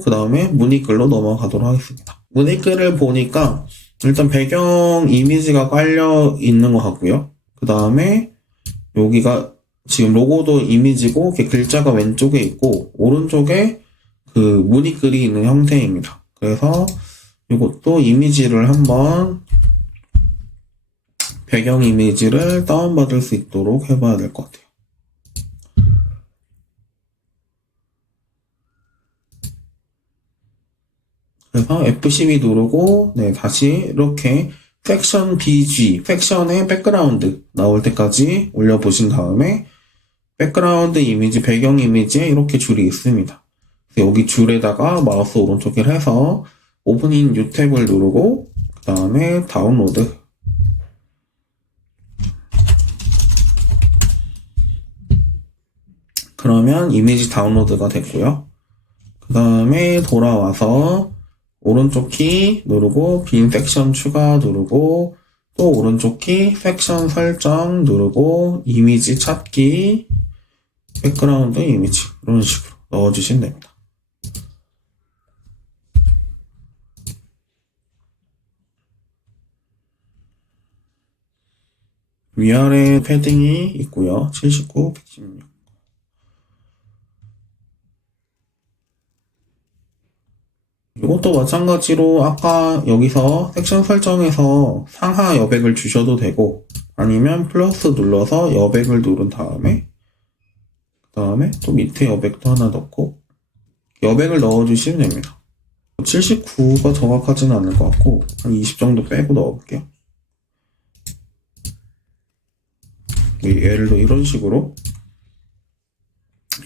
그 다음에 무늬글로 넘어가도록 하겠습니다. 무늬글을 보니까 일단 배경 이미지가 깔려 있는 것 같고요. 그 다음에 여기가 지금 로고도 이미지고 글자가 왼쪽에 있고 오른쪽에 그 무늬글이 있는 형태입니다. 그래서 이것도 이미지를 한번 배경 이미지를 다운받을 수 있도록 해봐야 될 것 같아요. 그래서 F12 누르고 다시 이렇게 섹션 BG, 섹션의 백그라운드 나올 때까지 올려보신 다음에 백그라운드 이미지, 배경 이미지에 이렇게 줄이 있습니다. 그래서 여기 줄에다가 마우스 오른쪽을 해서 오프닝 뉴 탭을 누르고 그 다음에 다운로드 그러면 이미지 다운로드가 됐고요. 그 다음에 돌아와서 오른쪽 키 누르고 빈 섹션 추가 누르고 또 오른쪽 키 섹션 설정 누르고 이미지 찾기 백그라운드 이미지 이런 식으로 넣어주시면 됩니다. 위아래 패딩이 있고요. 79, 116. 이것도 마찬가지로 아까 여기서 섹션 설정에서 상하 여백을 주셔도 되고 아니면 플러스 눌러서 여백을 누른 다음에 그 다음에 또 밑에 여백도 하나 넣고 여백을 넣어주시면 됩니다. 79가 정확하지는 않을 것 같고 한 20 정도 빼고 넣어볼게요. 예를 들어 이런 식으로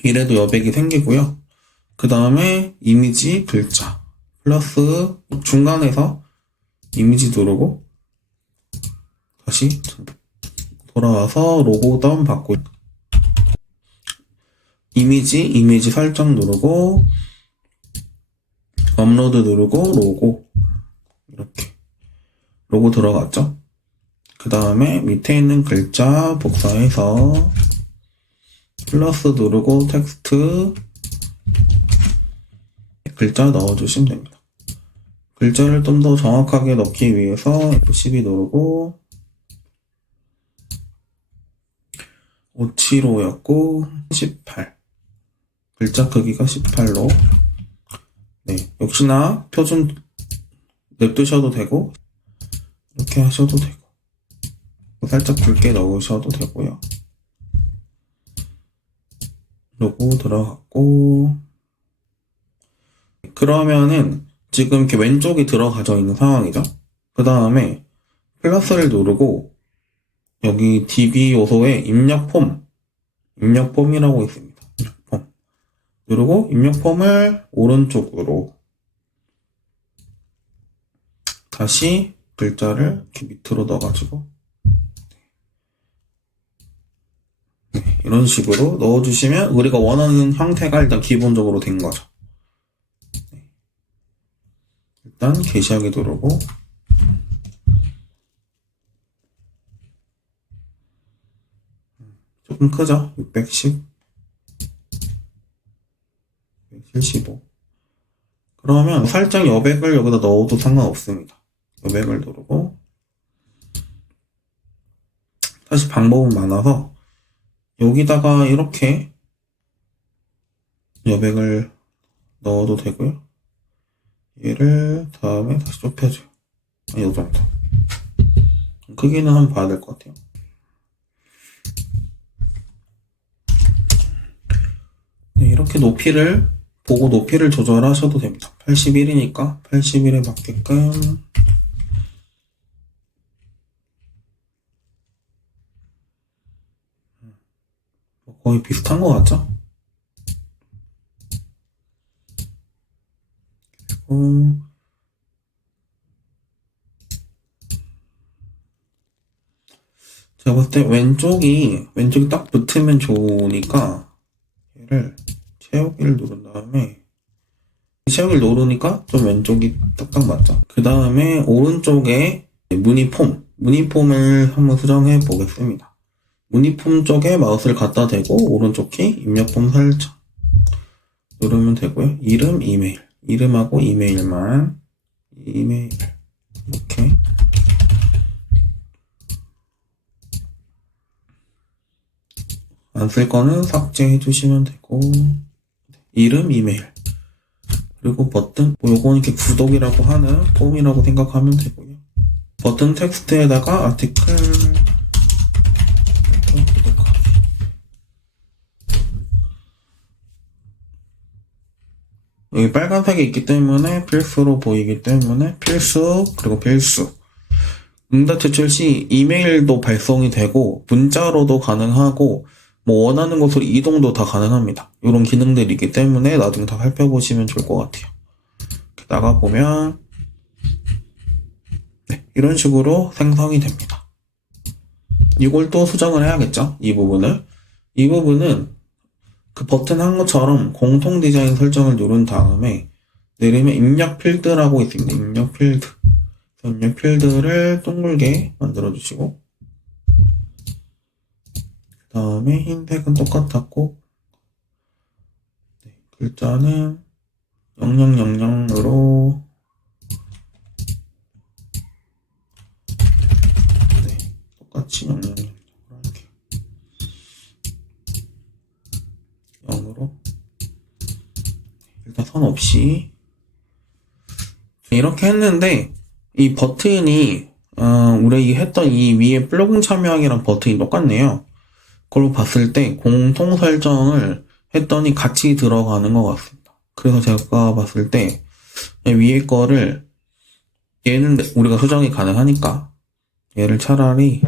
이래도 여백이 생기고요. 그 다음에 이미지 글자 플러스 중간에서 이미지 누르고 다시 돌아와서 로고 다운 받고 이미지 설정 누르고 업로드 누르고 로고 이렇게 로고 들어갔죠. 그 다음에 밑에 있는 글자 복사해서 플러스 누르고 텍스트 글자 넣어주시면 됩니다. 글자를 좀 더 정확하게 넣기 위해서 F12 누르고 575였고 18 글자 크기가 18로 역시나 표준 냅두셔도 되고 이렇게 하셔도 되고 살짝 굵게 넣으셔도 되고요. 로고 들어갔고 그러면은 지금 이렇게 왼쪽이 들어가져 있는 상황이죠. 그 다음에 플러스를 누르고 여기 DB 요소에 입력 폼이라고 있습니다. 입력 폼 누르고 입력 폼을 오른쪽으로 다시 글자를 이렇게 밑으로 넣어가지고 이런 식으로 넣어주시면 우리가 원하는 형태가 일단 기본적으로 된 거죠. 일단 게시하기 누르고 조금 크죠? 610 175 그러면 살짝 여백을 여기다 넣어도 상관없습니다. 여백을 누르고 사실 방법은 많아서 여기다가 이렇게 여백을 넣어도 되고요. 얘를 다음에 다시 좁혀줘요. 이 정도. 크기는 한번 봐야 될 것 같아요. 이렇게 높이를 보고 높이를 조절하셔도 됩니다. 81이니까 81에 맞게끔 거의 비슷한 것 같죠? 그리고 제가 봤을 때 왼쪽이 딱 붙으면 좋으니까 얘를 채우기를 누른 다음에 채우기를 누르니까 좀 왼쪽이 딱딱 맞죠? 그 다음에 오른쪽에 무늬폼을 한번 수정해 보겠습니다. 무늬폼 쪽에 마우스를 갖다 대고 오른쪽 키 입력폼 설정 누르면 되고요. 이름, 이메일 이름하고 이메일만, 이메일, 이렇게. 안 쓸 거는 삭제해 주시면 되고, 이름, 이메일. 그리고 버튼, 요거는 이렇게 구독이라고 하는 폼이라고 생각하면 되고요. 버튼 텍스트에다가 아티클, 구독하기. 여기 빨간색이 있기 때문에 필수로 보이기 때문에 필수, 그리고 필수. 응답 제출 시 이메일도 발송이 되고 문자로도 가능하고 뭐 원하는 곳으로 이동도 다 가능합니다. 이런 기능들이 있기 때문에 나중에 다 살펴보시면 좋을 것 같아요. 나가보면 네, 이런 식으로 생성이 됩니다. 이걸 또 수정을 해야겠죠? 이 부분은 그 버튼 한 것처럼 공통 디자인 설정을 누른 다음에 내리면 입력 필드라고 있습니다. 입력 필드. 입력 필드를 동글게 만들어 주시고 그 다음에 흰색은 똑같았고 네, 글자는 0000으로 네, 똑같이 0000으로 할게요. 0으로 일단 선 없이 이렇게 했는데 이 버튼이 우리 했던 이 위에 플러그인 참여하기랑 버튼이 똑같네요. 그걸로 봤을 때 공통 설정을 했더니 같이 들어가는 것 같습니다. 그래서 제가 봤을 때 위에 거를 얘는 우리가 수정이 가능하니까 얘를 차라리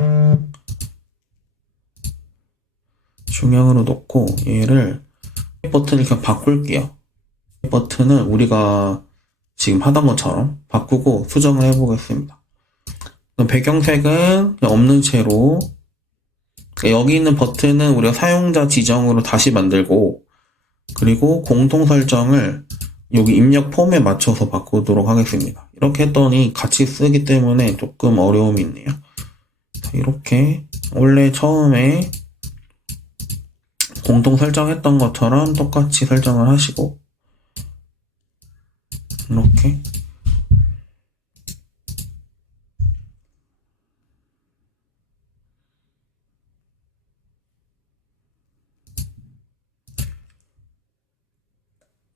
중앙으로 놓고 얘를 버튼을 그냥 바꿀게요. 버튼은 우리가 지금 하던 것처럼 바꾸고 수정을 해보겠습니다. 배경색은 없는 채로 여기 있는 버튼은 우리가 사용자 지정으로 다시 만들고 그리고 공통 설정을 여기 입력 폼에 맞춰서 바꾸도록 하겠습니다. 이렇게 했더니 같이 쓰기 때문에 조금 어려움이 있네요. 이렇게 원래 처음에 공통 설정했던 것처럼 똑같이 설정을 하시고 이렇게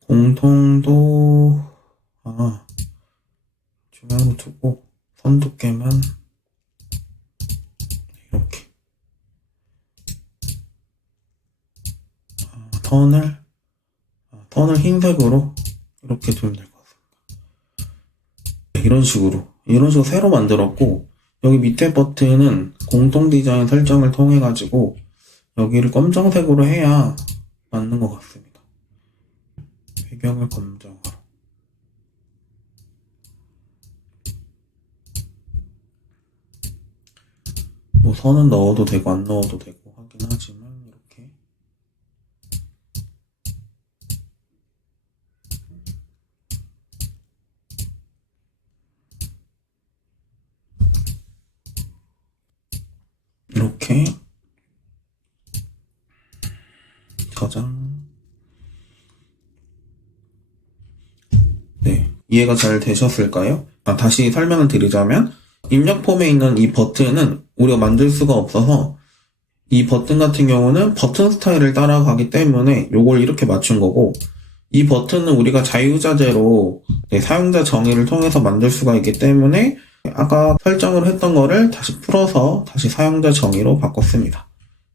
공통도 중앙으로 두고 선 두께만 이렇게 턴을 흰색으로 이렇게 두면 될 것 같습니다. 이런 식으로 새로 만들었고 여기 밑에 버튼은 공통 디자인 설정을 통해 가지고 여기를 검정색으로 해야 맞는 것 같습니다. 배경을 검정으로 뭐 선은 넣어도 되고 안 넣어도 되고 하긴 하지만 이렇게 저장. 네, 이해가 잘 되셨을까요? 다시 설명을 드리자면 입력 폼에 있는 이 버튼은 우리가 만들 수가 없어서 이 버튼 같은 경우는 버튼 스타일을 따라가기 때문에 요걸 이렇게 맞춘 거고 이 버튼은 우리가 자유자재로 사용자 정의를 통해서 만들 수가 있기 때문에 아까 설정을 했던 거를 다시 풀어서 다시 사용자 정의로 바꿨습니다.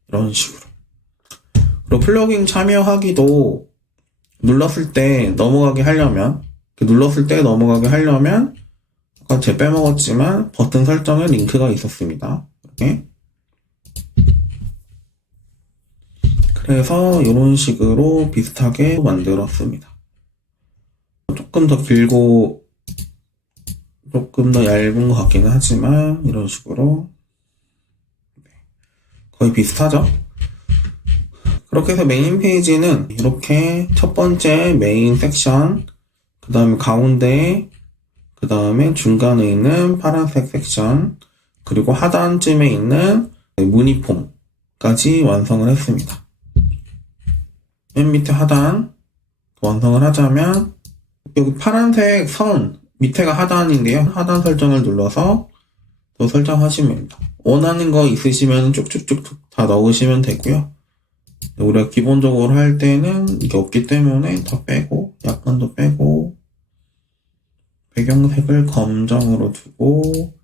이런 식으로. 그리고 플러그인 참여하기도 눌렀을 때 넘어가게 하려면 아까 제가 빼먹었지만 버튼 설정에 링크가 있었습니다. 이렇게. 그래서 이런 식으로 비슷하게 만들었습니다. 조금 더 길고 조금 더 얇은 것 같기는 하지만 이런 식으로 거의 비슷하죠? 그렇게 해서 메인 페이지는 이렇게 첫 번째 메인 섹션, 그 다음에 가운데, 그 다음에 중간에 있는 파란색 섹션, 그리고 하단쯤에 있는 문의 폼까지 완성을 했습니다. 맨 밑에 하단 완성을 하자면 여기 파란색 선 밑에가 하단인데요. 하단 설정을 눌러서 또 설정하시면 됩니다. 원하는 거 있으시면 쭉쭉쭉 다 넣으시면 되고요. 우리가 기본적으로 할 때는 이게 없기 때문에 다 빼고 약간 더 빼고 배경색을 검정으로 두고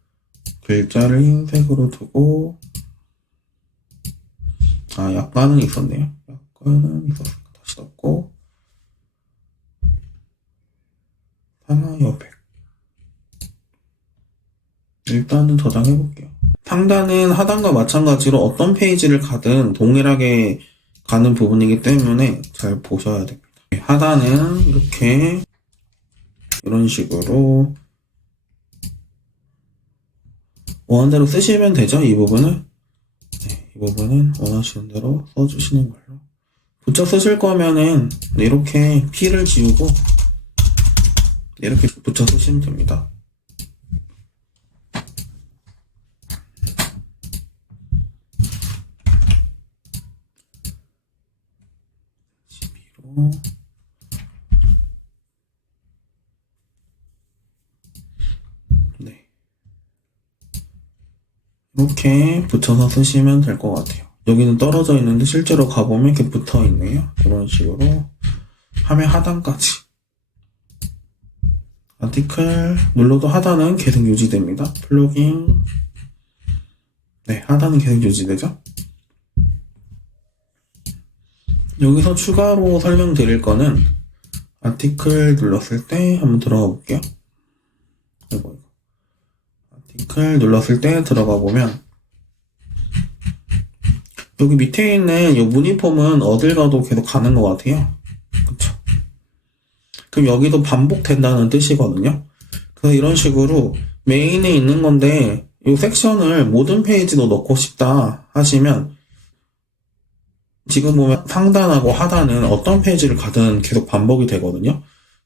글자를 흰색으로 두고 약간은 있었네요. 약간은 있었으니까 다시 넣고 상하 여백 일단은 저장해 볼게요. 상단은 하단과 마찬가지로 어떤 페이지를 가든 동일하게 가는 부분이기 때문에 잘 보셔야 됩니다. 하단은 이렇게 이런 식으로 원하는 대로 쓰시면 되죠. 이 부분은 이 부분은 원하시는 대로 써주시는 걸로. 붙여 쓰실 거면은 이렇게 P를 지우고 이렇게 붙여 쓰시면 됩니다. 네. 이렇게 붙여서 쓰시면 될 것 같아요. 여기는 떨어져 있는데 실제로 가보면 이렇게 붙어 있네요. 이런 식으로 화면 하단까지. 아티클 눌러도 하단은 계속 유지됩니다. 플러깅. 네, 하단은 계속 유지되죠. 여기서 추가로 설명드릴 거는 아티클 눌렀을 때 한번 들어가 볼게요. 아티클 눌렀을 때 들어가 보면 여기 밑에 있는 이 무늬폼은 어딜 가도 계속 가는 것 같아요. 그쵸? 그럼 여기도 반복된다는 뜻이거든요. 그래서 이런 식으로 메인에 있는 건데 이 섹션을 모든 페이지도 넣고 싶다 하시면 지금 보면 상단하고 하단은 어떤 페이지를 가든 계속 반복이 되거든요.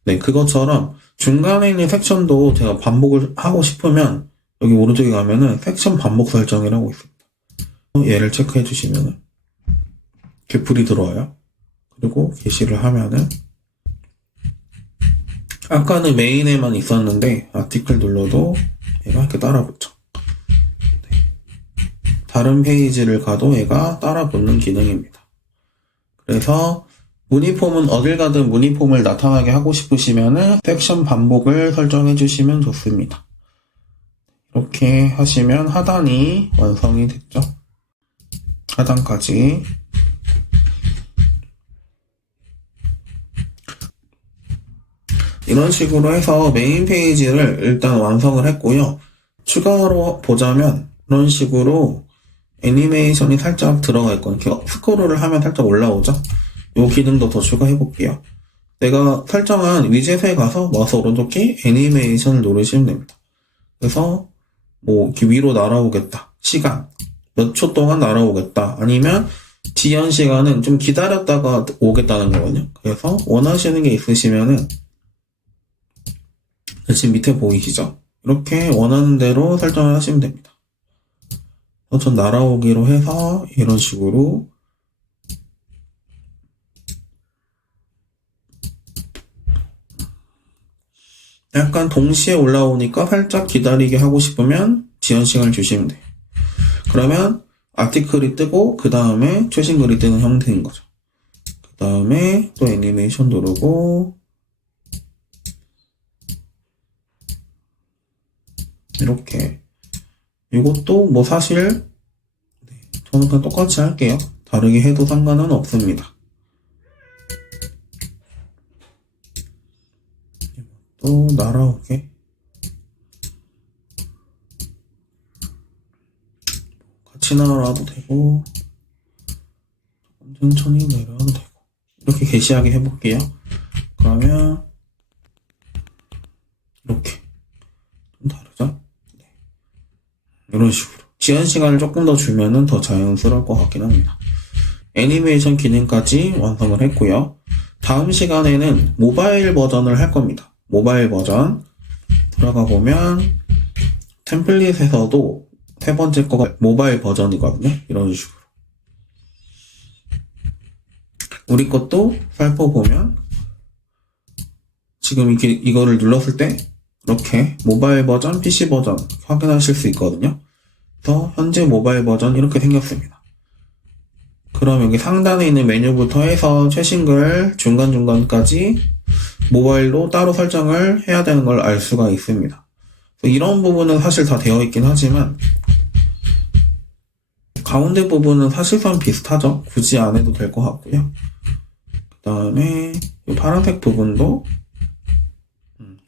네, 그것처럼 중간에 있는 섹션도 제가 반복을 하고 싶으면 여기 오른쪽에 가면은 섹션 반복 설정이라고 있습니다. 얘를 체크해 주시면은 이렇게 불이 들어와요. 그리고 게시를 하면은 아까는 메인에만 있었는데 아티클 눌러도 얘가 이렇게 따라 붙죠. 네. 다른 페이지를 가도 얘가 따라 붙는 기능입니다. 그래서 무늬폼은 어딜 가든 무늬폼을 나타나게 하고 싶으시면은 섹션 반복을 설정해 주시면 좋습니다. 이렇게 하시면 하단이 완성이 됐죠. 하단까지. 이런 식으로 해서 메인 페이지를 일단 완성을 했고요. 추가로 보자면 이런 식으로 애니메이션이 살짝 들어가 있거든요. 스크롤을 하면 살짝 올라오죠. 이 기능도 더 추가해 볼게요. 내가 설정한 위젯에 가서 마우스 오른쪽 키 애니메이션을 누르시면 됩니다. 그래서 뭐 이렇게 위로 날아오겠다. 시간 몇 초 동안 날아오겠다. 아니면 지연 시간은 좀 기다렸다가 오겠다는 거거든요. 그래서 원하시는 게 있으시면은 지금 밑에 보이시죠? 이렇게 원하는 대로 설정을 하시면 됩니다. 전 날아오기로 해서 이런 식으로 약간 동시에 올라오니까 살짝 기다리게 하고 싶으면 지연 시간을 주시면 돼요. 그러면 아티클이 뜨고 그 다음에 최신 글이 뜨는 형태인 거죠. 그 다음에 또 애니메이션 누르고 이렇게 이것도 뭐 사실 저는 그냥 똑같이 할게요. 다르게 해도 상관은 없습니다. 또 날아오게 같이 날아도 되고 천천히 내려도 되고 이렇게 게시하게 해볼게요. 그러면 이렇게 좀 다르죠? 네. 이런 식으로 지연 시간을 조금 더 주면은 더 자연스러울 것 같긴 합니다. 애니메이션 기능까지 완성을 했고요. 다음 시간에는 모바일 버전을 할 겁니다. 모바일 버전 들어가 보면 템플릿에서도 세 번째 거가 모바일 버전이거든요. 이런 식으로 우리 것도 살펴보면 지금 이거를 눌렀을 때 이렇게 모바일 버전, PC 버전 확인하실 수 있거든요. 그래서 현재 모바일 버전 이렇게 생겼습니다. 그럼 여기 상단에 있는 메뉴부터 해서 최신 글 중간중간까지 모바일로 따로 설정을 해야 되는 걸 알 수가 있습니다. 이런 부분은 사실 다 되어 있긴 하지만 가운데 부분은 사실상 비슷하죠. 굳이 안 해도 될 것 같고요. 그 다음에 이 파란색 부분도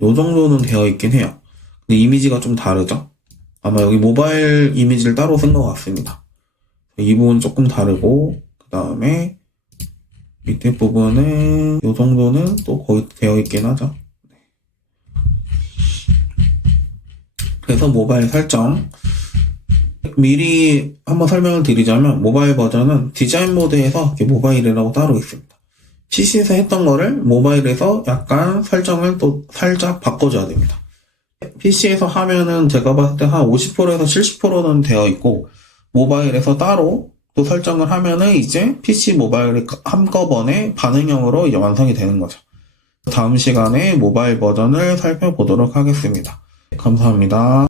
요 정도는 되어 있긴 해요. 근데 이미지가 좀 다르죠. 아마 여기 모바일 이미지를 따로 쓴 것 같습니다. 이 부분 조금 다르고, 그 다음에 밑에 부분은 요 정도는 또 거의 되어 있긴 하죠. 그래서 모바일 설정 미리 한번 설명을 드리자면 모바일 버전은 디자인 모드에서 이렇게 모바일이라고 따로 있습니다. PC에서 했던 거를 모바일에서 약간 설정을 또 살짝 바꿔줘야 됩니다. PC에서 하면은 제가 봤을 때 한 50%에서 70%는 되어 있고 모바일에서 따로 또 설정을 하면은 이제 PC 모바일이 한꺼번에 반응형으로 이제 완성이 되는 거죠. 다음 시간에 모바일 버전을 살펴보도록 하겠습니다. 감사합니다.